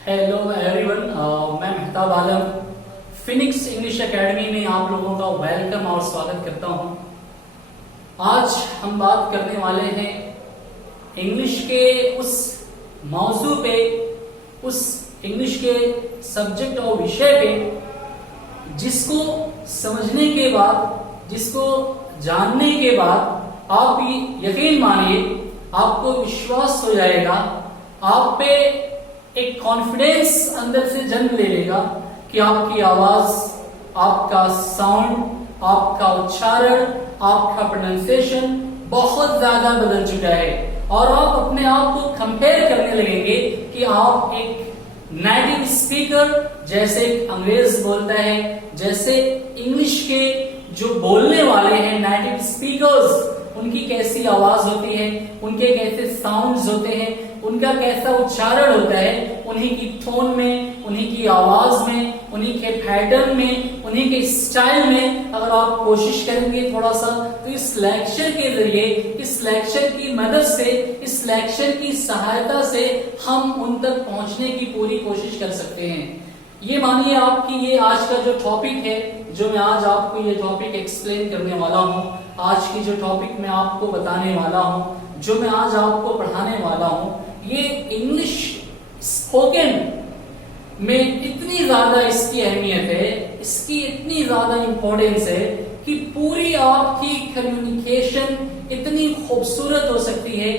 Hello everyone, मैं मेहताब आलम Phoenix English academy में आप लोगों का वेलकम और स्वागत करता हूं। आज हम बात करने वाले हैं इंग्लिश के उस मौजू पे, उस इंग्लिश के सब्जेक्ट और विषय पे जिसको समझने के बाद, जिसको जानने के बाद आप भी यकीन मानिए, आपको विश्वास हो जाएगा, आप पे एक कॉन्फिडेंस अंदर से जन्म ले लेगा कि आपकी आवाज, आपका साउंड, आपका उच्चारण, आपका प्रोनाउंसिएशन बहुत ज्यादा बदल चुका है और आप अपने आप को कंपेयर करने लगेंगे कि आप एक नेटिव स्पीकर, जैसे अंग्रेज बोलता है, जैसे इंग्लिश के जो बोलने वाले हैं नेटिव स्पीकर्स, उनकी कैसी आवाज होती है, उनके कैसे साउंड्स होते हैं, उनका कैसा उच्चारण होता है, उन्हीं की टोन में, उन्हीं की आवाज में, उन्हीं के पैटर्न में, उन्हीं के स्टाइल में अगर आप कोशिश करेंगे थोड़ा सा, तो इस लेक्चर के जरिए, इस लेक्चर की मदद से, इस लेक्चर की सहायता से हम उन तक पहुंचने की पूरी कोशिश कर सकते हैं। ये मानिए आपकी ये आज का जो टॉपिक है, जो मैं आज आपको ये टॉपिक एक्सप्लेन करने वाला हूँ, आज की जो टॉपिक मैं आपको बताने वाला हूँ, जो मैं आज आपको पढ़ाने वाला हूँ, ये इंग्लिश स्पोकन में इतनी ज्यादा इसकी अहमियत है, इसकी इतनी ज्यादा इंपॉर्टेंस है कि पूरी आपकी कम्युनिकेशन इतनी खूबसूरत हो सकती है,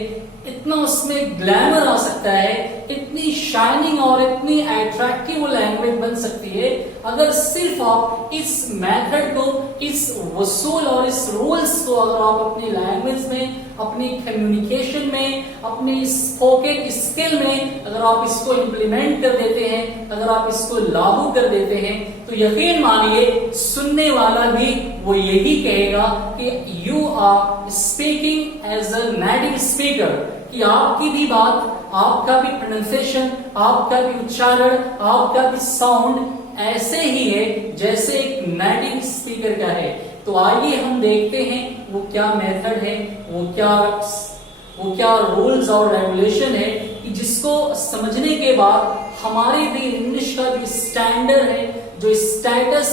इतना उसमें ग्लैमर आ सकता है, इतनी शाइनिंग और इतनी अट्रैक्टिव लैंग्वेज बन सकती है अगर सिर्फ आप इस मेथड को, इस वसूल और इस रूल्स को अगर आप अपनी लैंग्वेज में, अपनी कम्युनिकेशन में, अपनी स्पोकन स्किल में अगर आप इसको इम्प्लीमेंट कर देते हैं, अगर आप इसको लागू कर देते हैं, तो यकीन मानिए सुनने वाला भी वो यही कहेगा कि you are speaking as a native speaker, कि आपकी भी बात, आपका भी प्रोनाउंसिएशन, आपका भी उच्चारण, आपका भी साउंड ऐसे ही है जैसे एक नेटिव स्पीकर का है। तो आइए हम देखते हैं वो क्या मेथड है, वो क्या रूल्स और रेगुलेशन है कि जिसको समझने के बाद हमारे भी इंग्लिश का जो स्टैंडर्ड है, जो स्टेटस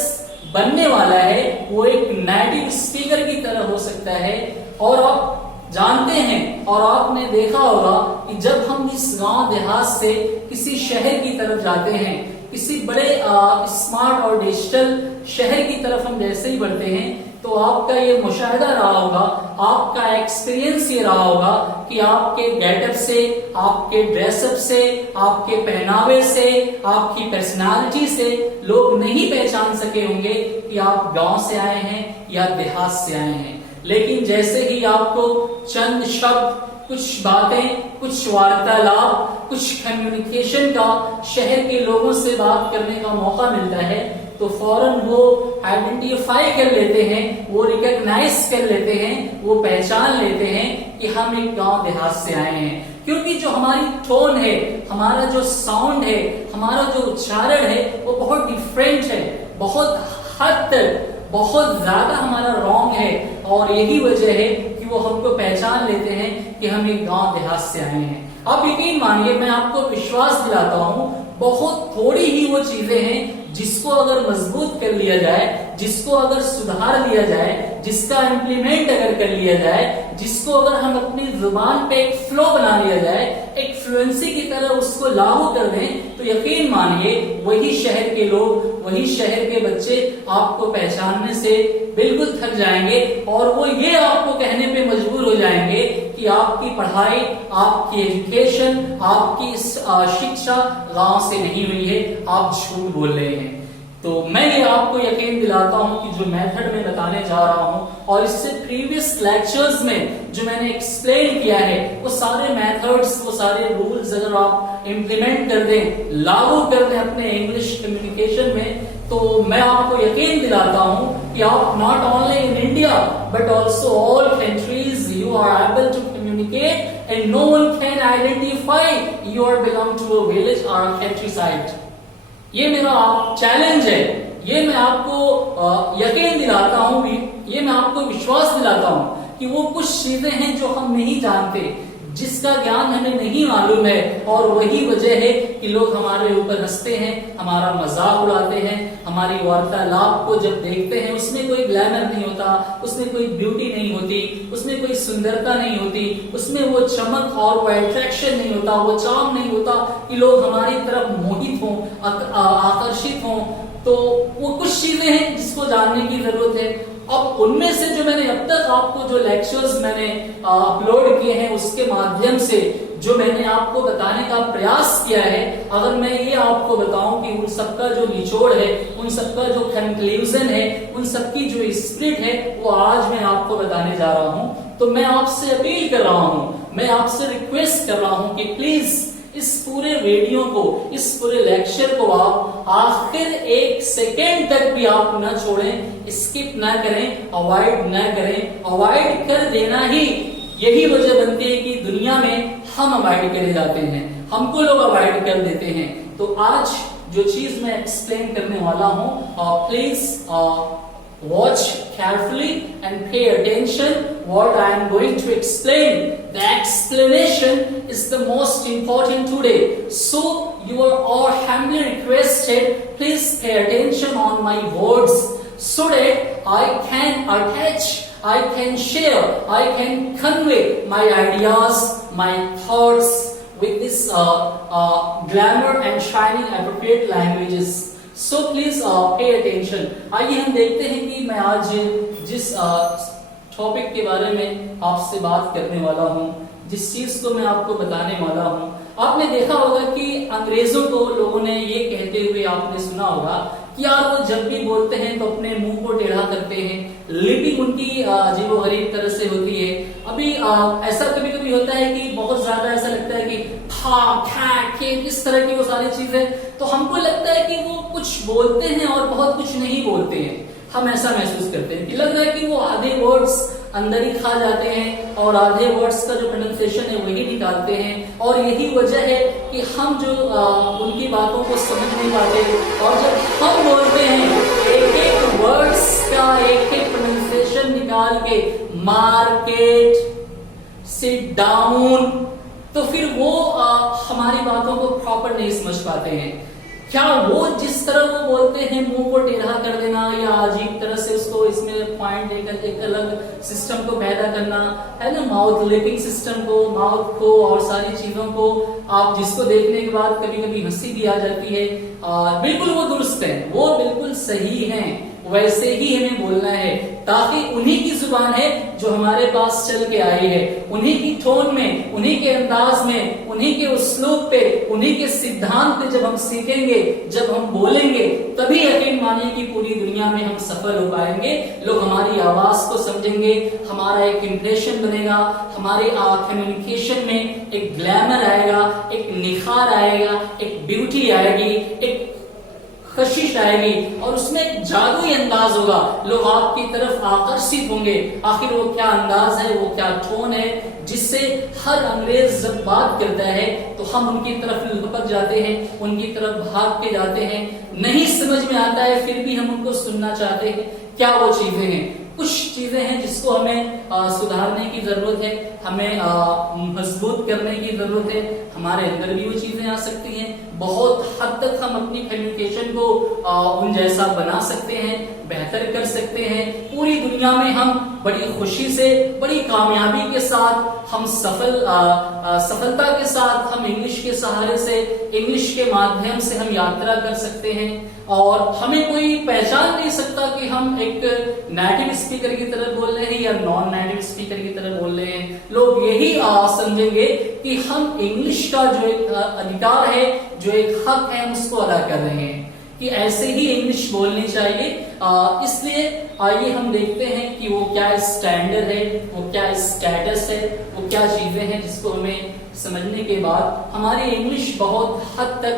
बनने वाला है, वो एक नेटिव स्पीकर की तरह हो सकता है। और आप जानते हैं और आपने देखा होगा कि जब हम इस गांव देहात से किसी शहर की तरफ जाते हैं, किसी बड़े स्मार्ट और डिजिटल शहर की तरफ हम जैसे ही बढ़ते हैं, तो आपका ये मुशाहिदा रहा होगा, आपका एक्सपीरियंस ये रहा होगा कि आपके गेटअप से, आपके ड्रेसअप से, आपके पहनावे से, आपकी पर्सनालिटी से लोग नहीं पहचान सके होंगे कि आप गांव से आए हैं या देहात से आए हैं। लेकिन जैसे ही आपको चंद शब्द, कुछ बातें, कुछ वार्तालाप, कुछ कम्युनिकेशन का शहर के लोगों से बात करने का मौका मिलता है, तो फौरन वो आइडेंटिफाई कर लेते हैं, वो रिकॉग्नाइज कर लेते हैं, वो पहचान लेते हैं कि हम एक गांव देहात से आए हैं। क्योंकि जो हमारी टोन है, हमारा जो साउंड है, हमारा जो उच्चारण है, वो बहुत डिफरेंट है, बहुत हद तक बहुत ज्यादा हमारा रॉन्ग है, और यही वजह है कि वो हमको पहचान लेते हैं कि हम एक गांव देहात से आए हैं। आप यकीन मानिए, मैं आपको विश्वास दिलाता हूं, बहुत थोड़ी ही वो चीजें हैं जिसको अगर मजबूत कर लिया जाए, जिसको अगर सुधार लिया जाए, जिसका इम्प्लीमेंट अगर कर लिया जाए, जिसको अगर हम अपनी जुबान पे एक फ्लो बना लिया जाए, एक फ्लुएंसी की तरह उसको लागू कर दें, तो यकीन मानिए वही शहर के लोग, वही शहर के बच्चे आपको पहचानने से बिल्कुल थक जाएंगे और वो ये आपको कहने पे मजबूर हो जाएंगे कि आपकी पढ़ाई, आपकी एजुकेशन, आपकी शिक्षा गांव से नहीं हुई है, आप झूठ बोल रहे हैं। तो मैं ये आपको यकीन दिलाता हूं कि जो मेथड मैं बताने जा रहा हूं और इससे प्रीवियस लेक्चर्स में जो मैंने एक्सप्लेन किया है, वो सारे मेथड्स, वो सारे रूल्स अगर आप इम्प्लीमेंट कर दें, लागू कर दें अपने इंग्लिश कम्युनिकेशन में, तो मैं आपको यकीन दिलाता हूं कि आप not only in India but also all countries you are able to communicate and no one can identify you are belong to a village और कंट्री साइड। ये मेरा चैलेंज है, ये मैं आपको यकीन दिलाता हूं, ये मैं आपको विश्वास दिलाता हूं कि वो कुछ चीजें हैं जो हम नहीं जानते, जिसका ज्ञान हमें नहीं मालूम है, और वही वजह है कि लोग हमारे ऊपर हंसते हैं, हमारा मजाक उड़ाते हैं। हमारी वार्तालाप को जब देखते हैं उसमें कोई ग्लैमर नहीं होता, उसमें कोई ब्यूटी नहीं होती, उसमें कोई सुंदरता नहीं होती, उसमें वो चमक और वो अट्रैक्शन नहीं होता, वो चार्म नहीं होता कि लोग हमारी तरफ मोहित हों, आकर्षित हों। तो वो कुछ चीजें हैं जिसको जानने की जरूरत है। अब उनमें से जो मैंने अब तक आपको जो लेक्चर्स मैंने अपलोड किए हैं उसके माध्यम से जो मैंने आपको बताने का प्रयास किया है, अगर मैं ये आपको बताऊं कि उन सबका जो निचोड़ है, उन सबका जो कंक्लूजन है, उन सबकी जो स्पिरिट है, वो आज मैं आपको बताने जा रहा हूं। तो मैं आपसे अपील कर रहा हूं, मैं आपसे रिक्वेस्ट कर रहा हूं कि प्लीज इस पूरे वीडियो को, इस पूरे लेक्चर को आप आखिर 1 सेकेंड तक भी आप न छोड़ें, स्किप ना करें, अवॉइड ना करें। अवॉइड कर देना ही यही वजह बनती है कि दुनिया में हम अवॉइड करे जाते हैं, हमको लोग अवॉइड कर देते हैं। तो आज जो चीज मैं एक्सप्लेन करने वाला हूं, please watch carefully and pay attention what I am going to explain. The explanation is the most important today. So you are all humbly requested, please pay attention on my words so that I can attach, I can share, I can convey my ideas, my thoughts with this glamour and shining appropriate languages. So please pay attention. आइए हम देखते हैं कि मैं आज जिस topic के बारे में आपसे बात करने वाला हूं, जिस चीज को मैं आपको बताने वाला हूं। आपने देखा होगा कि अंग्रेजों को लोगों ने ये कहते हुए आपने सुना होगा कि यार वो जब भी बोलते हैं तो अपने मुंह को टेढ़ा करते हैं, लिपिंग उनकी अजीबोगरीब तरह से होती है। अभी ऐसा कभी कभी होता है कि बहुत ज्यादा ऐसा लगता है कि खा खा के इस तरह की वो सारी चीजें, तो हमको लगता है कि वो कुछ बोलते हैं और बहुत कुछ नहीं बोलते हैं। हम ऐसा महसूस करते हैं कि लग रहा है कि वो आधे वर्ड्स अंदर ही खा जाते हैं और आधे वर्ड्स का जो प्रोनाउंसिएशन है वही निकालते हैं। और यही वजह है कि हम जो उनकी बातों को समझ नहीं पाते, और जब हम बोलते हैं एक एक वर्ड्स का एक एक प्रोनाउंसिएशन निकाल के मार्केट, सिट डाउन, तो फिर वो हमारी बातों को प्रॉपर नहीं समझ पाते हैं। क्या वो जिस तरह वो बोलते हैं मुंह को टेढ़ा कर देना या अजीब तरह से उसको इसमें पॉइंट देकर एक अलग सिस्टम को पैदा करना है ना, माउथ लिपिंग सिस्टम को, माउथ को और सारी चीजों को, आप जिसको देखने के बाद कभी कभी हंसी भी आ जाती है, बिल्कुल वो दुरुस्त है, वो बिल्कुल सही है, वैसे ही हमें बोलना है, ताकि उन्हीं की जुबान है जो हमारे पास चल के आई है, उन्हीं की टोन में, उन्हीं के अंदाज में, उन्हीं के उस्लूब पे, उन्हीं के सिद्धांत पे जब हम सीखेंगे, जब हम बोलेंगे, तभी यकीन मानिए कि पूरी दुनिया में हम सफल हो पाएंगे। लोग हमारी आवाज को समझेंगे, हमारा एक इंप्रेशन बनेगा, हमारे कम्युनिकेशन में एक ग्लैमर आएगा, एक निखार आएगा, एक ब्यूटी आएगी, एक कशिश आएगी, और उसमें एक जादुई अंदाज होगा। लोग आपकी तरफ आकर्षित होंगे। आखिर वो क्या अंदाज है, वो क्या टोन है, जिससे हर अंग्रेज जब बात करता है तो हम उनकी तरफ लपक जाते हैं, उनकी तरफ भाग के जाते हैं। नहीं समझ में आता है फिर भी हम उनको सुनना चाहते हैं। क्या वो चीजें हैं? कुछ चीजें हैं जिसको हमें सुधारने की जरूरत है, हमें मजबूत करने की जरूरत है। हमारे अंदर भी वो चीजें आ सकती हैं। बहुत हद तक हम अपनी कम्युनिकेशन को उन जैसा बना सकते हैं, बेहतर कर सकते हैं। पूरी दुनिया में हम बड़ी खुशी से, बड़ी कामयाबी के साथ, हम सफलता के साथ हम इंग्लिश के सहारे से, इंग्लिश के माध्यम से हम यात्रा कर सकते हैं। और हमें कोई पहचान नहीं सकता कि हम एक नेटिव स्पीकर की तरह बोल रहे हैं या नॉन नेटिव स्पीकर की तरह बोल रहे हैं। लोग यही समझेंगे कि हम इंग्लिश का जो एक अधिकार है, जो एक हक है, हम उसको अदा कर रहे हैं, कि ऐसे ही इंग्लिश बोलनी चाहिए। इसलिए आइए हम देखते हैं कि वो क्या स्टैंडर्ड है, वो क्या स्टेटस है, वो क्या चीजें हैं जिसको हमें समझने के बाद हमारी इंग्लिश बहुत हद तक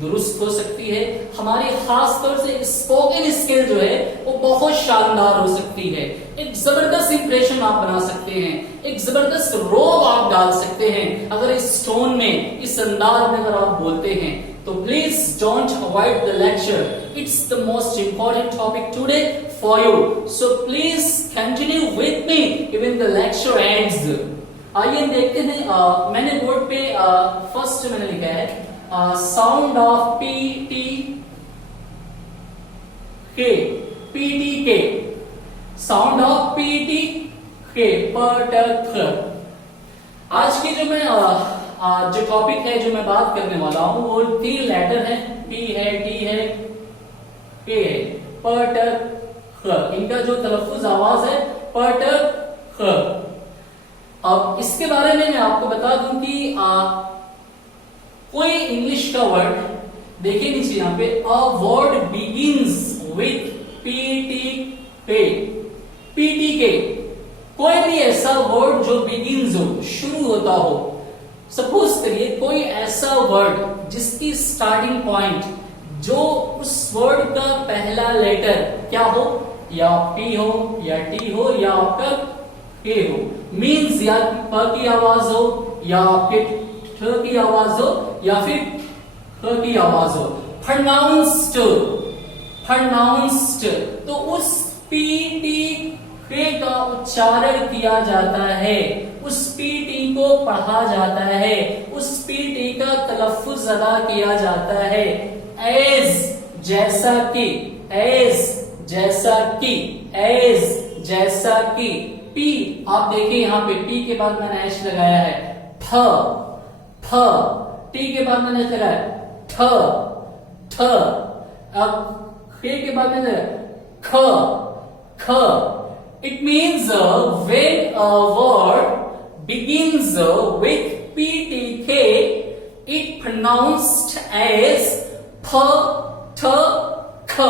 दुरुस्त हो सकती है। हमारी खास तौर से स्पोकन स्किल जो है वो बहुत शानदार हो सकती है। एक जबरदस्त इंप्रेशन आप बना सकते हैं, एक जबरदस्त रोब आप डाल सकते हैं अगर इस टोन में, इस अंदाज में अगर आप बोलते हैं। तो please don't avoid the lecture, it's the most important topic today for you. So please continue with me even the lecture ends. आइए देखते हैं। मैंने बोर्ड पे फर्स्ट मैंने लिखा है साउंड ऑफ पी टी के, पी टी के, साउंड ऑफ पी टी के, प ट थ। आज की जो मैं जो टॉपिक है जो मैं बात करने वाला हूं वो 3 लेटर है, पी है, टी है, के है, प ट ख। इनका जो तलफ्फुज आवाज है प ट ख। अब इसके बारे में मैं आपको बता दूं कि कोई इंग्लिश का वर्ड देखिए नीचे यहाँ पे, a word begins with P T के, पी टी के। कोई भी ऐसा वर्ड जो बिगिंस हो, शुरू होता हो, सपोज करिए कोई ऐसा वर्ड जिसकी स्टार्टिंग पॉइंट जो उस वर्ड का पहला लेटर क्या हो, या पी हो या टी हो या आपका के हो, मीन्स या प की आवाज हो या आपके ठ की आवाज हो या फिर ख की आवाज हो, प्रोनाउंस्ड, प्रोनाउंस्ड, तो उस पी टी के का उच्चारण किया जाता है, उस पी टी को पढ़ा जाता है, उस पी टी का तलफ्फुज अदा किया जाता है। एज जैसा कि, एज जैसा कि, एज जैसा कि। पी आप देखिए यहाँ पे टी के बाद मैंने एच लगाया है, थ, थ, टी के बाद मैंने लगाया ठ, ठ, अब खे के बाद मैंने ख, ख। It means when a word begins with PTK, it pronounced as P, T, K.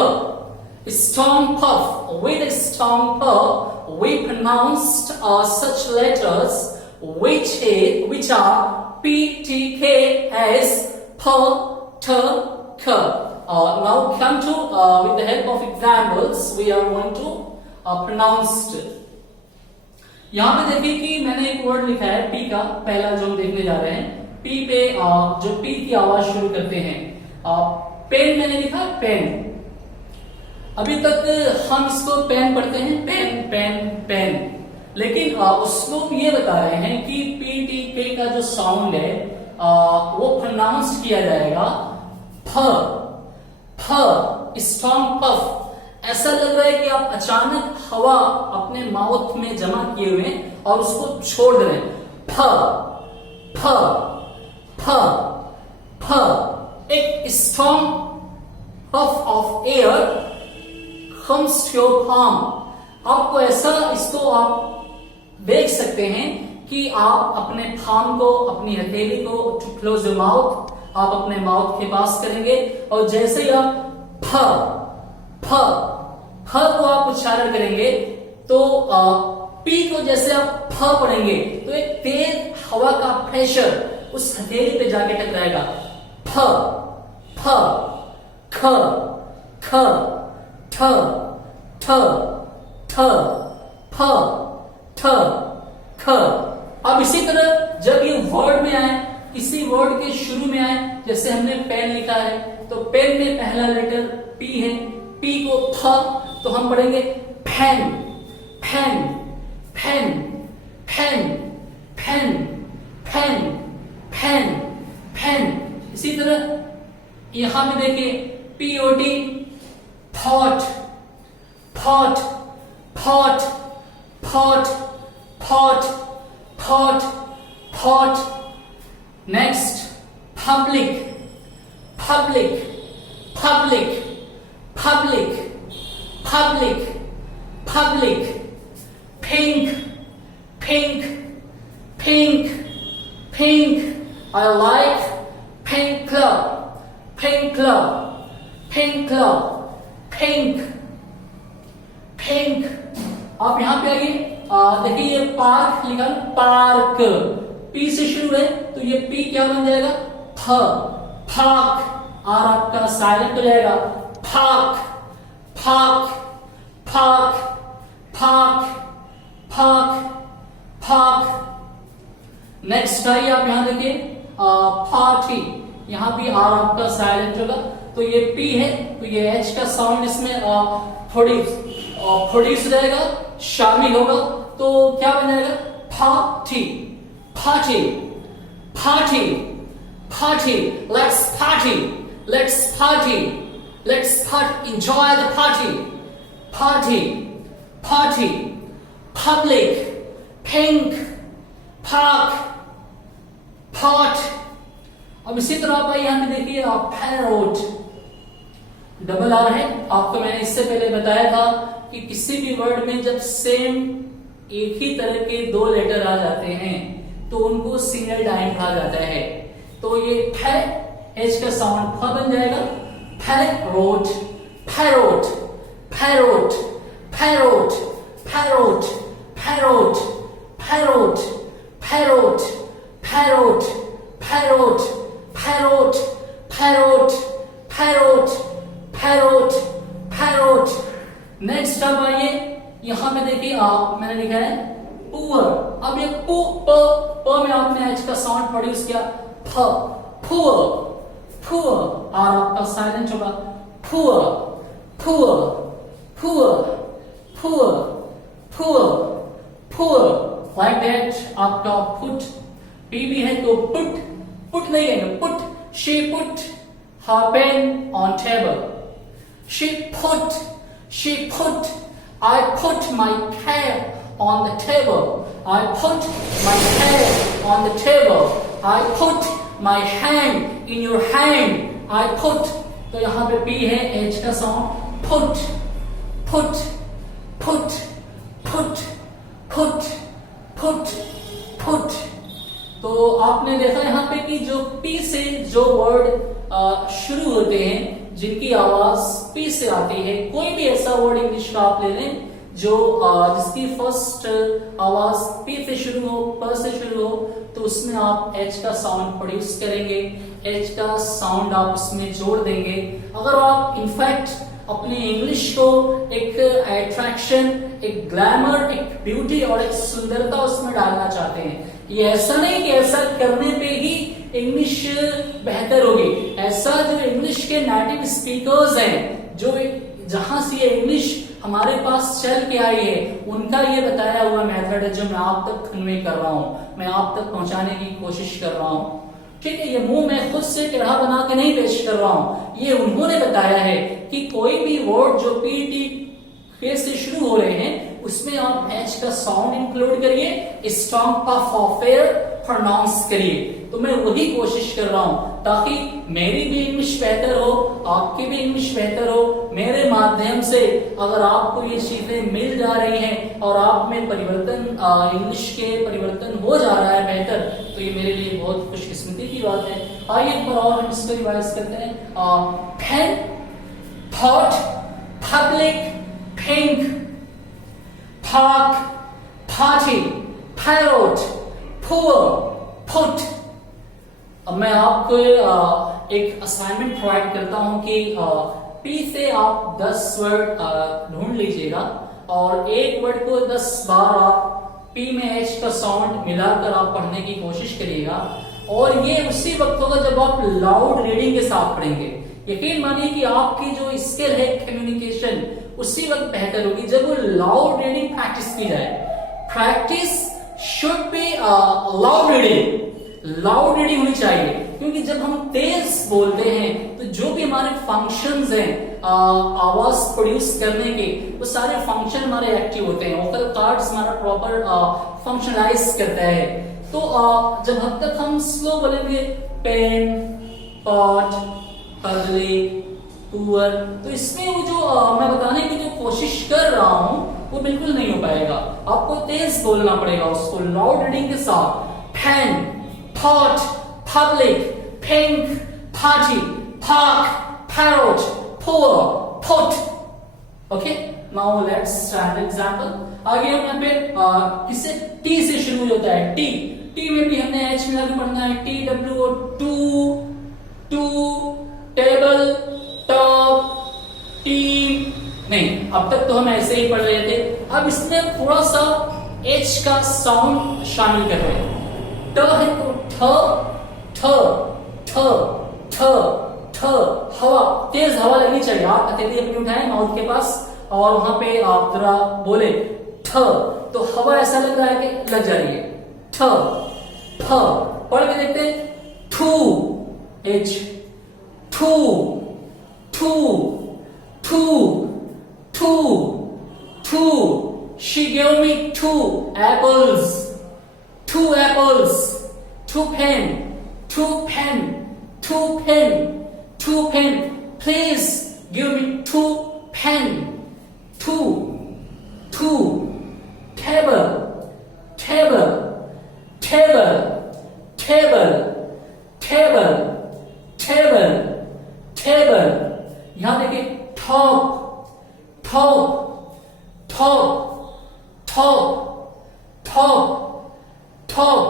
Strong puff. With a strong puff, we pronounced such letters which are PTK as P, T, K. Now come to with the help of examples, we are going to pronounced. यहां पे देखिए कि मैंने एक word लिखा है P का, पहला जो हम देखने जा रहे हैं। पी पे जो पी की आवाज शुरू करते हैं, पेन मैंने लिखा पेन। अभी तक हम इसको पेन पढ़ते हैं, पेन पेन पेन, लेकिन उसको ये बता रहे हैं कि पी टी के का जो साउंड है वो प्रोनाउंस्ड किया जाएगा फ, फ, स्ट्रॉन्ग पफ। ऐसा लग रहा है कि आप अचानक हवा अपने माउथ में जमा किए हुए और उसको छोड़ रहे हैं। फ, फ, फ, फ। एक strong puff of air comes to your palm. आपको ऐसा, इसको आप देख सकते हैं कि आप अपने थाम को, अपनी हथेली को टू क्लोज योर माउथ, आप अपने माउथ के पास करेंगे और जैसे ही आप फ, फ, फ को आप उच्चारण करेंगे तो पी को जैसे आप फ पढ़ेंगे तो एक तेज हवा का प्रेशर उस हथेली पे जाके टकराएगा। फ, फ, ख, ख, ठ, ठ, ठ, फ, ठ, ख। अब इसी तरह जब ये वर्ड में आए, इसी वर्ड के शुरू में आए, जैसे हमने पेन लिखा है तो पेन में पहला लेटर पी है, पी को थ तो हम पढ़ेंगे fan, fan, fan, fan, fan, fan, fan, fan. इसी तरह यहां में देखिए POT, thought, thought, thought, thought, thought, thought, thought. Next public, public, public, public, public, public, pink, pink, pink, pink. I like pink club, pink club, pink club, pink, pink. आप यहां पे आइए, देखिए ये पार्क लिखा है, पार्क, पी से शुरू है तो ये पी क्या बन जाएगा, थ, फाक, और आपका साइलेंट हो जाएगा, फाक, फाक, फाक, फाक, फाक, फाक। नेक्स्ट आइए आप यहां देखिए पार्टी, यहां भी आर आपका साइलेंट होगा तो ये पी है तो ये एच का साउंड इसमें थोड़ी सी रहेगा, शामिल होगा तो क्या बन जाएगा, party, party, party, party. Let's party, let's party, let's party. Enjoy the party, party, party. Public, pink, park, pot. अब इसी तरह आप यहां पे देखिए पैरोट, डबल आर है। आपको मैंने इससे पहले बताया था कि किसी भी वर्ड में जब सेम एक ही तरह के दो लेटर आ जाते हैं तो उनको सिंगल टाइम कहा जाता है। तो ये फै, एच का साउंड फ बन जाएगा। Parrot, parrot, parrot, parrot, parrot, parrot, parrot, parrot, parrot, parrot, parrot, parrot, parrot, parrot, parrot. Next अब आइए, यहां पे देखिए आप मैंने लिखा है पुअर। अब ये प में आपने एच का साउंड प्रोड्यूस किया, फ, पुअर, पुअर, और आपका साइलेंट होगा poor, poor, poor, poor, poor, poor, like that. आपका पुट, पी भी है तो पुट, पुट नहीं है put. She put her pen on table. She put, I put my pen on the table. I put my pen on the table. I put my hand in your hand. I put, तो यहां पे P है, H का sound, put, put, put, put, put, put, put। तो आपने देखा यहाँ पे कि जो P से जो वर्ड शुरू होते हैं, जिनकी आवाज P से आती है, कोई भी ऐसा वर्ड इंग्लिश का आप ले लें जो जिसकी फर्स्ट आवाज P से शुरू हो, प से शुरू हो, तो उसमें आप H का साउंड प्रोड्यूस करेंगे, H का साउंड आप उसमें जोड़ देंगे। अगर आप इनफैक्ट अपने इंग्लिश को एक अट्रैक्शन, एक ग्लैमर, एक ब्यूटी और एक सुंदरता उसमें डालना चाहते हैं, ये ऐसा नहीं कि ऐसा करने पे ही इंग्लिश बेहतर होगी। ऐसा जो इंग्लिश के नेटिव स्पीकर्स हैं, जो जहां से ये इंग्लिश हमारे पास चल के आई है, उनका ये बताया हुआ मेथड है जो मैं आप तक कन्वे कर रहा हूं, मैं आप तक पहुंचाने की कोशिश कर रहा हूं। ठीक है, ये मुंह मैं खुद से टेढ़ा बना के नहीं पेश कर रहा हूं, ये उन्होंने बताया है कि कोई भी वर्ड जो पीटी के से शुरू हो रहे हैं उसमें आप एच का साउंड इंक्लूड करिए, strong puff of air pronounce करिए। तो मैं वही कोशिश कर रहा हूं ताकि मेरी भी इंग्लिश बेहतर हो, आपकी भी इंग्लिश बेहतर हो। मेरे माध्यम से अगर आपको ये चीजें मिल जा रही हैं और आप में परिवर्तन, इंग्लिश के परिवर्तन हो जा रहा है बेहतर, तो ये मेरे लिए बहुत खुशकिस्मती की बात है। आइए एक बार और हम इसको रिवाइज करते हैं। Pen, thought, public, pink, park, party, parrot, poor, put। अब मैं आपको एक असाइनमेंट प्रोवाइड करता हूं कि P से आप 10 वर्ड ढूंढ लीजिएगा और एक वर्ड को 10 बार आप P में H का साउंड मिलाकर आप पढ़ने की कोशिश करिएगा। और ये उसी वक्त होगा जब आप लाउड रीडिंग के साथ पढ़ेंगे। यकीन मानिए कि आपकी जो स्किल है कम्युनिकेशन उसी वक्त बेहतर होगी जब वो लाउड रीडिंग प्रैक्टिस की जाए। Practice should be loud reading, loud reading होनी चाहिए, क्योंकि जब हम तेज बोलते हैं तो जो भी हमारे फंक्शंस हैं आवाज प्रोड्यूस करने के, वो सारे फंक्शन हमारे एक्टिव होते हैं, वोकल कार्ड्स हमारा प्रॉपर फंक्शनलाइज करता है। तो जब हद तक हम स्लो बोलेंगे पेन, पॉट, पब्लिक, पुअर, तो इसमें वो जो मैं बताने की जो कोशिश कर रहा हूं वो बिल्कुल नहीं हो पाएगा। आपको तेज बोलना पड़ेगा उसको लाउड रीडिंग के साथ। Pen, thought, public, pink, party, park, parrot, poor, put. Okay, now let's start example. आगे हम यहाँ पे किससे टी से शुरू होता है, टी। टी में भी हमने एच मिला के पढ़ना है, T W, two, two, table, top, team. नहीं, अब तक तो हम ऐसे ही पढ़ रहे थे। अब इसमें थोड़ा सा एच का साउंड शामिल कर रहे हैं। ट है तो ठ, ठ, ठ, ठ, ठ। हवा, तेज हवा लगनी चाहिए। आप हथेली अपनी उठाएं माउथ के पास और वहां पे आप जरा बोले ठ, तो हवा ऐसा लग रहा है कि लग जा रही है। ठ, फ, पढ़ के देखते हैं, two, H, two, two, two, two, two, she gave me 2 apples, 2 apples, 2 pen, 2 pen, 2 pen, 2 pen, please give me 2 pen, 2, 2, table, table, table, table, table, table, table, यहां देखिए top, top, top, top, top, top,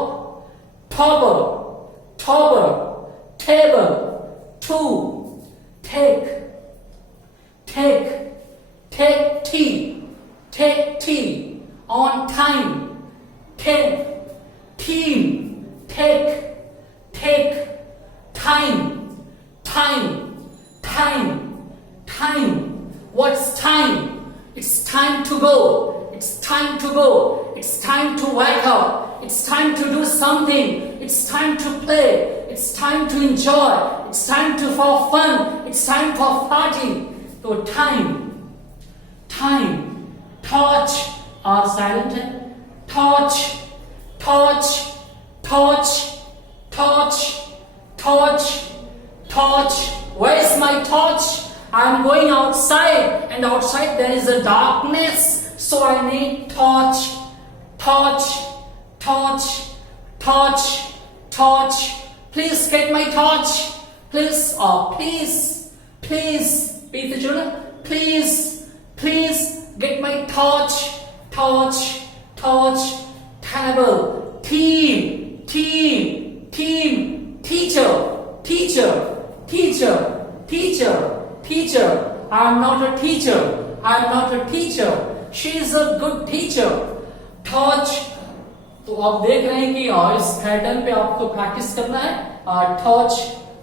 topper, topper, table, two, take, take, take tea, take tea, on time, take, team, take, take, time, time, time, time, what's time? It's time to go. It's time to go. It's time to wake up. It's time to do something. It's time to play. It's time to enjoy. It's time to for fun. It's time for party. So time, time, torch are silent. Torch, torch, torch, torch, torch, torch. Where is my torch? I'm going outside, and outside there is a darkness, so I need torch, torch, torch, torch, torch. Please get my torch. Please, please, please, be the children. Please, please get my torch, torch, torch. Table, team, team, team, teacher, teacher, teacher, teacher. Teacher, I am not a teacher. I am not a teacher. She is a good teacher. Torch. तो आप देख रहे हैं कि इस pattern पे आपको practice करना है. टॉर्च,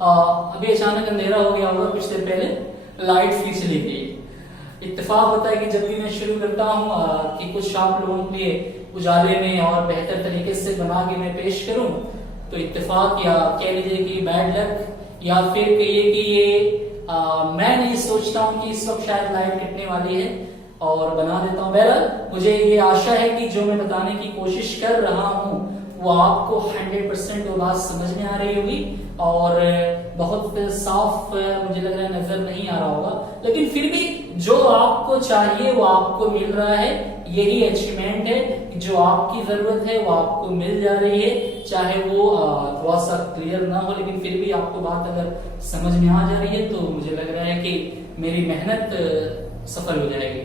अभी अचानक अंधेरा हो गया होगा, कुछ देर पहले लाइट फिर चली गई. इत्तेफाक होता है कि जब भी मैं शुरू करता हूँ कि कुछ आप लोगों के लिए उजाले में और बेहतर तरीके से बना के मैं पेश करूं, तो इत्तेफाक या कह लीजिए कि बैड लक, या फिर कहिए कि ये मैं नहीं सोचता हूं कि इस वक्त शायद लाइट कटने वाली है और बना देता हूं. बहरहाल मुझे ये आशा है कि जो मैं बताने की कोशिश कर रहा हूं वो आपको 100% वो बात समझ में आ रही होगी और बहुत साफ मुझे लग रहा है नजर नहीं आ रहा होगा, लेकिन फिर भी जो आपको चाहिए वो आपको मिल रहा है. यही अचीवमेंट है कि जो आपकी जरूरत है वो आपको मिल जा रही है, चाहे वो थोड़ा सा क्लियर ना हो, लेकिन फिर भी आपको बात अगर समझ में आ जा रही है तो मुझे लग रहा है कि मेरी मेहनत सफल हो जाएगी.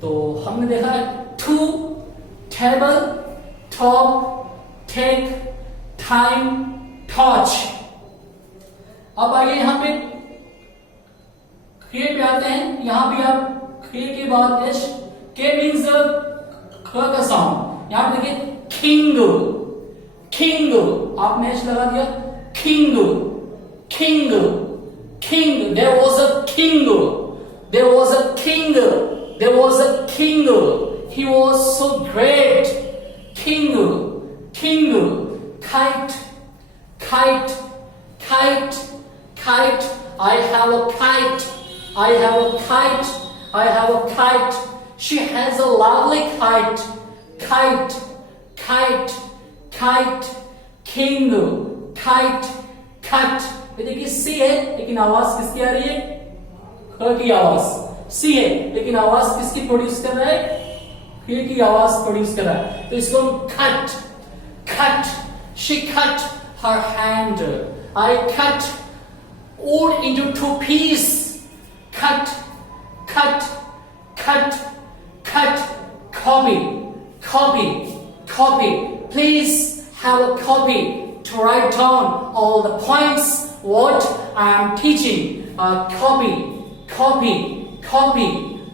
तो हमने देखा है two, table, top, take, time, torch. अब आइए यहाँ पे क्रिएट पे आते हैं. यहाँ भी आप क्रिएट के बाद एच, के मीन्स ख का साउंड. यहाँ पे देखिए किंग, किंग, आपने एच लगा दिया. King, king, king. There was a king, there was a king, there was a king. He was so great. King, king. Kite, kite, kite, kite. I have a kite. I have a kite. I have a kite. She has a lovely kite. Kite, kite, kite. King, kite, cut. ये देखिए सी है लेकिन आवाज किसकी आ रही है? ख की आवाज. सी है लेकिन आवाज किसकी प्रोड्यूस कर रहा है? ख की आवाज प्रोड्यूस कर रहा है. तो इसको हम cut, cut. She cut her hand. I cut wood into 2 pieces. Cut, cut, cut, cut. Copy, copy, copy. Please have a copy to write down all the points what I am teaching. Copy, copy, copy,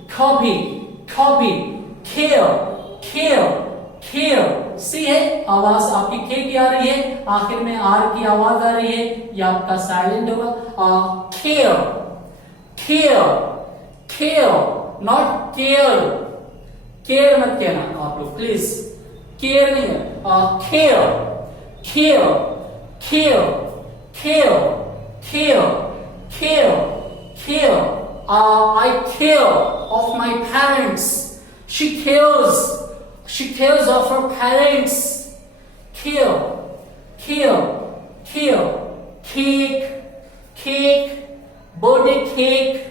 copy, copy. Care, care, care. सी है आवाज आपकी के की आ रही है, आखिर में are की आवाज आ रही है, ये आपका साइलेंट होगा. Care, care, care, not care. Care मत कहना आप लोग प्लीज. केयर नहीं है. Care, kill, kill, kill, kill, kill, kill. I kill of my parents. She kills of her parents. Kill, kill, kill. Cake, cake, birthday cake,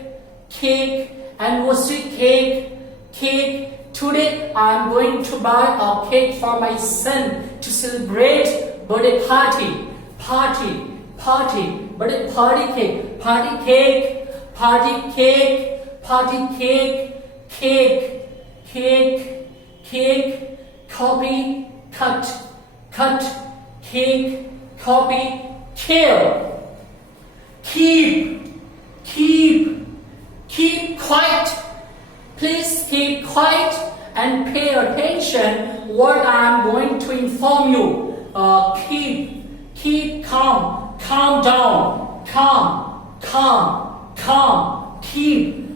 cake, anniversary cake, cake. Today I am going to buy a cake for my son to celebrate birthday party, party, party, birthday party cake, party cake, party cake, party cake, cake, cake, cake, copy, cut, cut, cake, copy, kill. Keep, keep, keep quiet. Please keep quiet and pay attention what I am going to inform you. Keep calm, calm down, calm, calm, calm. Keep,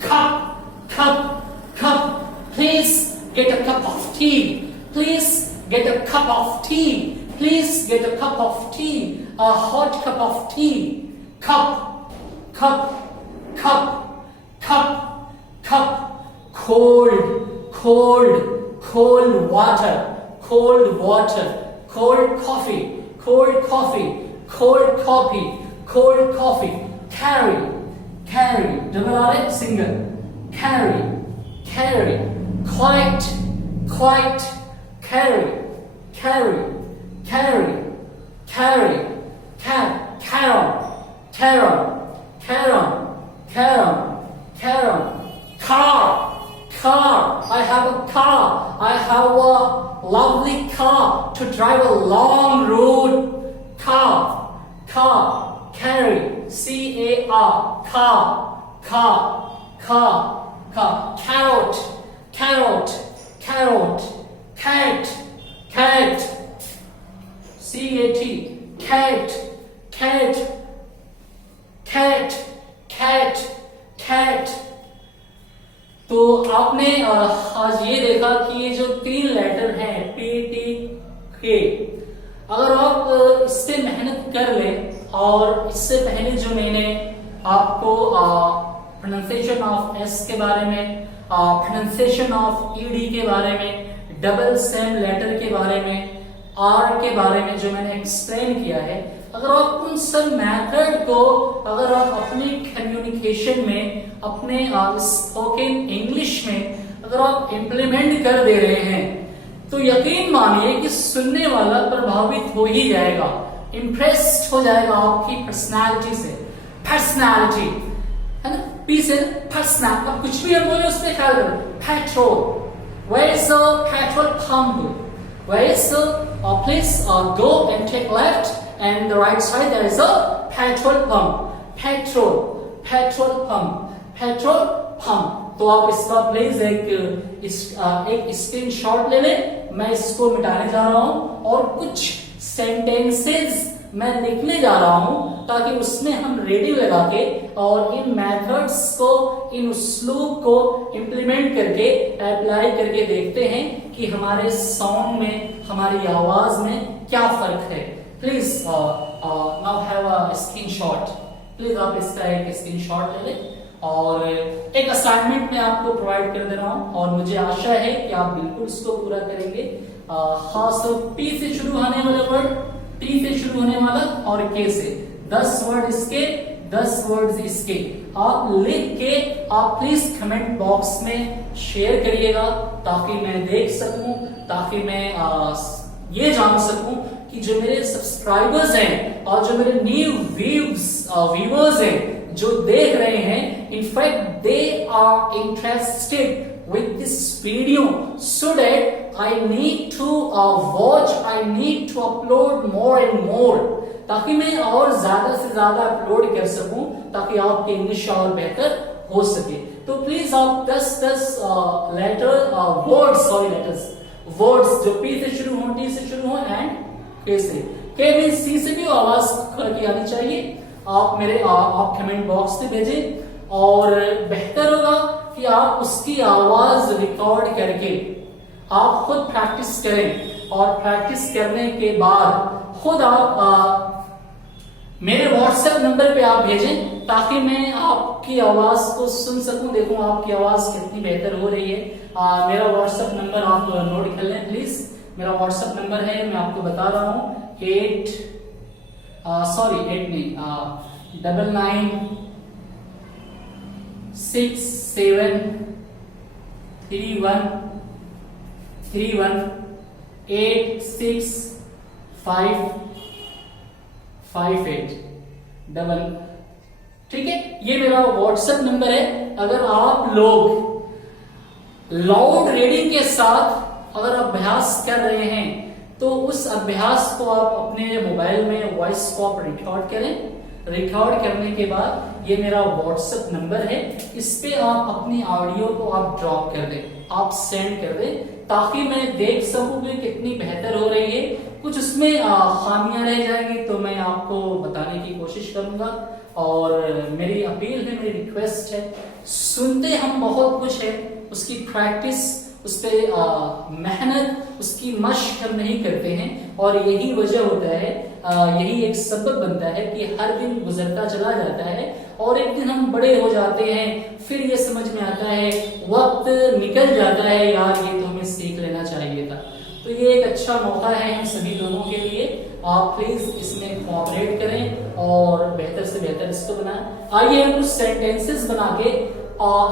cup, cup, cup. Please get a cup of tea. Please get a cup of tea. Please get a cup of tea. A hot cup of tea. Cup, cup, cup, cup, cup. Cold, cold, cold water. Cold water. Cold coffee. Cold coffee. Cold coffee. Cold coffee. Carry, carry. Double R single. Carry, carry. Quiet, quiet. Carry, carry, carry, carry. Carol, carol, carol, carol, carol. Car, car. I have a car. I have a lovely car to drive a long road. Car, car. Carry, C-A-R. Car, car, car, car. Carrot, carrot, carrot. Cat, cat, C-A-T, cat, cat, cat, cat, cat. तो आपने आज ये देखा कि ये जो 3 letter हैं PTK, अगर आप इससे मेहनत कर ले, और इससे पहले जो मैंने आपको प्रोनाउंसिएशन ऑफ एस के बारे में, प्रोनाउंसिएशन ऑफ ईडी के बारे में, डबल सेम लेटर के बारे में, आर के बारे में जो मैंने एक्सप्लेन किया है, अगर आप उन सब मेथड को अगर आप अपने कम्युनिकेशन में, अपने स्पोकन इंग्लिश में अगर आप इम्प्लीमेंट कर दे रहे हैं, तो यकीन मानिए कि सुनने वाला प्रभावित हो ही जाएगा, इम्प्रेस्ड हो जाएगा आपकी पर्सनालिटी से। पर्सनालिटी है ना, पी से पर्सनल। अब कुछ भी हम बोले उस पर ख्याल करो। Petrol, where is the petrol pump? Where is the please go and take left, and the right side there is a petrol pump. Petrol, petrol pump, petrol pump. तो आप इसका प्लीज एक स्क्रीनशॉट ले लें। मैं इसको मिटाने जा रहा हूं और कुछ सेंटेंसेस मैं लिखने जा रहा हूं, ताकि उसमें हम रेडियो लगा के और इन मेथड्स को, इन उस्लूब को इम्प्लीमेंट करके, अप्लाई करके देखते हैं कि हमारे साउंड में, हमारी आवाज में क्या फर्क है। Please now have a screenshot. Please आप इसका एक स्क्रीनशॉट ले लें, और एक असाइनमेंट मैं आपको प्रोवाइड कर दे रहा हूं, और मुझे आशा है कि आप बिल्कुल इसको पूरा करेंगे। खास पी से शुरू होने वाले वर्ड, टी से शुरू होने वाला और के से 10 वर्ड इसके, 10 वर्ड इसके आप लिख के आप प्लीज कमेंट बॉक्स में शेयर करिएगा, ताकि मैं देख सकूं, ताकि मैं ये जान सकूं कि जो मेरे सब्सक्राइबर्स हैं और जो मेरे न्यू व्यूअर्स हैं जो देख रहे हैं, in fact they are interested with this video, so that I need to watch, I need to upload more and more, ताकि मैं और ज्यादा से ज्यादा अपलोड कर सकूं, ताकि आपकी इंग्लिश और बेहतर हो सके। तो प्लीज आप 10 लेटर वर्ड्स जो पी से शुरू हो, टी से शुरू हो एंड के से। के मीन सी से भी आवाज की आनी चाहिए। आप मेरे आप कमेंट बॉक्स में भेजें, और बेहतर होगा कि आप उसकी आवाज रिकॉर्ड करके आप खुद प्रैक्टिस करें और प्रैक्टिस करने के बाद खुद आप मेरे व्हाट्सएप नंबर पे आप भेजें ताकि मैं आपकी आवाज को सुन सकूं, देखूं आपकी आवाज कितनी बेहतर हो रही है। मेरा व्हाट्सएप नंबर आप नोट कर लें प्लीज। मेरा व्हाट्सएप नंबर है, मैं आपको बता रहा हूं, 9967313658। ठीक है, ये मेरा व्हाट्सएप नंबर है। अगर आप लोग लाउड रीडिंग के साथ अगर अभ्यास कर रहे हैं तो उस अभ्यास को आप अपने मोबाइल में वॉइस को आप रिकॉर्ड करें। रिकॉर्ड करने के बाद ये मेरा व्हाट्सएप नंबर है, इस पे आप अपनी ऑडियो को आप ड्रॉप कर दें, आप सेंड कर दें ताकि मैं देख सकूं कि कितनी बेहतर हो रही है। कुछ उसमें खामियां रह जाएंगी तो मैं आपको बताने की कोशिश करूंगा। और मेरी अपील है, मेरी रिक्वेस्ट है, सुनते हम बहुत कुछ है, उसकी प्रैक्टिस, उस पर मेहनत, उसकी मशक हम नहीं करते हैं। और यही वजह होता है, यही एक सबब बनता है कि हर दिन गुजरता चला जाता है और एक दिन हम बड़े हो जाते हैं, फिर ये समझ में आता है, वक्त निकल जाता है, यार ये तो हमें सीख लेना चाहिए था। तो ये एक अच्छा मौका है हम सभी लोगों के लिए। आप प्लीज इसमें कोऑपरेट करें और बेहतर से बेहतर इसको बनाएं। आइए हम कुछ सेंटेंसेस बना के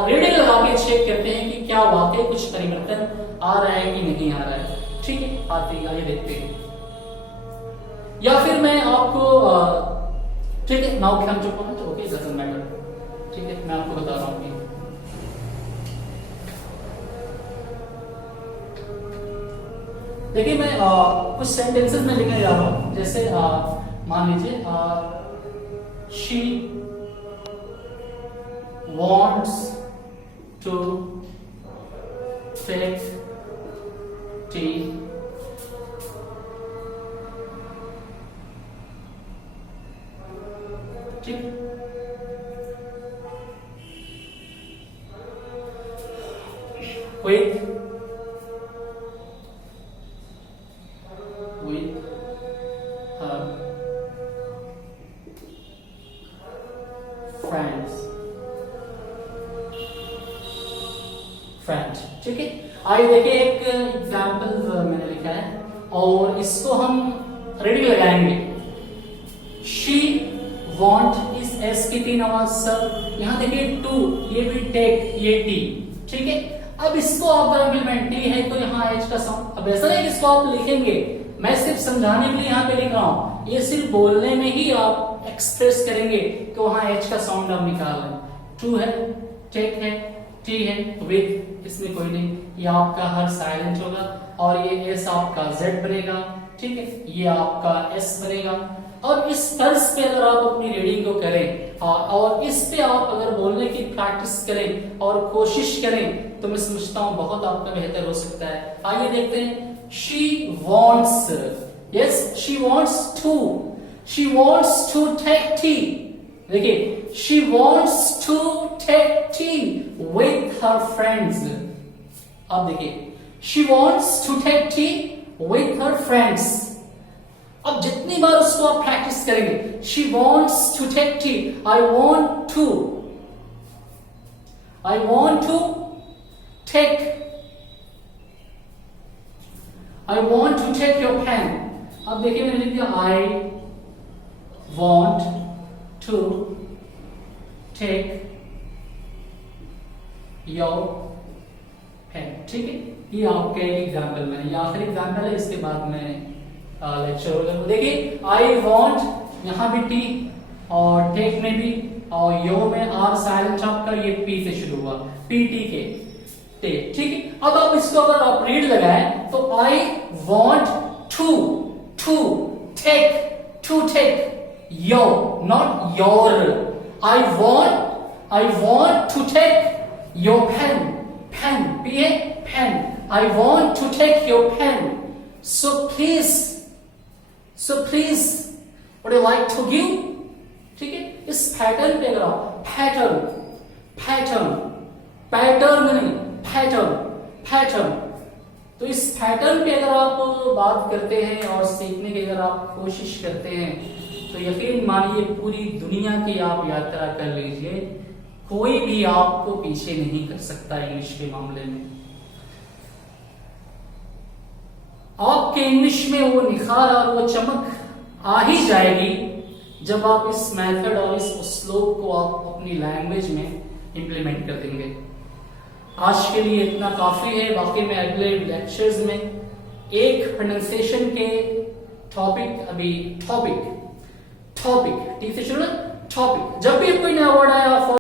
रीडिंग लगा के चेक करते हैं कि क्या वाकई कुछ परिवर्तन आ रहा है कि नहीं आ रहा है। ठीक है, आइए देखते हैं। या फिर मैं आपको ठीक है, now come to point, okay, doesn't matter। ठीक है, मैं आपको बता रहा हूँ। देखिए, मैं कुछ सेंटेंसेस में लिखने जा रहा हूं। जैसे मान लीजिए, she wants to take tea ठीक, with her friends। ठीक है, आइए देखिए, एक एग्जाम्पल मैंने लिखा है और इसको हम रीडिंग लगाएंगे। शी वॉन्ट इस एस की 3 आवाज सर, यहाँ देखिए टू, ये भी टेक, ये टी। ठीक है, अब इसको आप अगर इम्प्लीमेंट टी है तो यहाँ एच का साउंड, अब ऐसा नहीं कि इसको आप लिखेंगे, मैं सिर्फ समझाने के लिए यहाँ पे लिख रहा हूं। ये सिर्फ बोलने में ही आप एक्सप्रेस करेंगे कि वहां एच का साउंड आप निकाल रहे हैं। टू है, टेक है, टी है, विद इसमें कोई नहीं, ये आपका हर साइलेंट होगा और ये एस आपका जेड बनेगा। ठीक है, ये आपका एस बनेगा। और इस तर्ज पे अगर आप अपनी रीडिंग को करें और इस पे आप अगर बोलने की प्रैक्टिस करें और कोशिश करें तो मैं समझता हूं बहुत आपका बेहतर हो सकता है। आइए देखते हैं। She wants, yes, she wants to take tea। देखिए, she wants to take tea with her friends। अब देखिए, she wants to take tea with her friends। अब जितनी बार उसको आप प्रैक्टिस करेंगे, she wants to take tea, I want to take, I want to take your pen। अब देखिए, मैंने लिख दिया I want to take your pen। ठीक है, ये आपका एक एग्जाम्पल में, ये आखिरी एग्जाम्पल है, इसके बाद मैं लेक्चर हो जाऊंगा। देखिए, I want, यहां भी टी और टेक में भी, और यो में आर साइलेंट आपका, ये पी से शुरू हुआ, पीटी के टेक। ठीक है, अब आप इसको अगर आप रीड लगाएं तो I want to take your, not your। I want to take your pen, P है pen। I want to take your pen, so please would you like to give। ठीक है, इस पैटर्न पे अगर आप पैटर्न नहीं, पैटर्न, तो तो इस पैटर्न पे अगर आप बात करते हैं और सीखने की अगर आप कोशिश करते हैं तो यकीन मानिए पूरी दुनिया की आप यात्रा कर लीजिए, कोई भी आपको पीछे नहीं कर सकता इंग्लिश के मामले में। आपके इंग्लिश में वो निखार और वो चमक आ ही जाएगी जब आप इस मेथड और इस श्लोक को आप अपनी लैंग्वेज में इंप्लीमेंट कर देंगे। आज के लिए इतना काफी है, बाकी मैं अगले लेक्चर्स में एक प्रोनाउंसिएशन के टॉपिक ठीक से सुनो, टॉपिक जब भी कोई नया वर्ड आया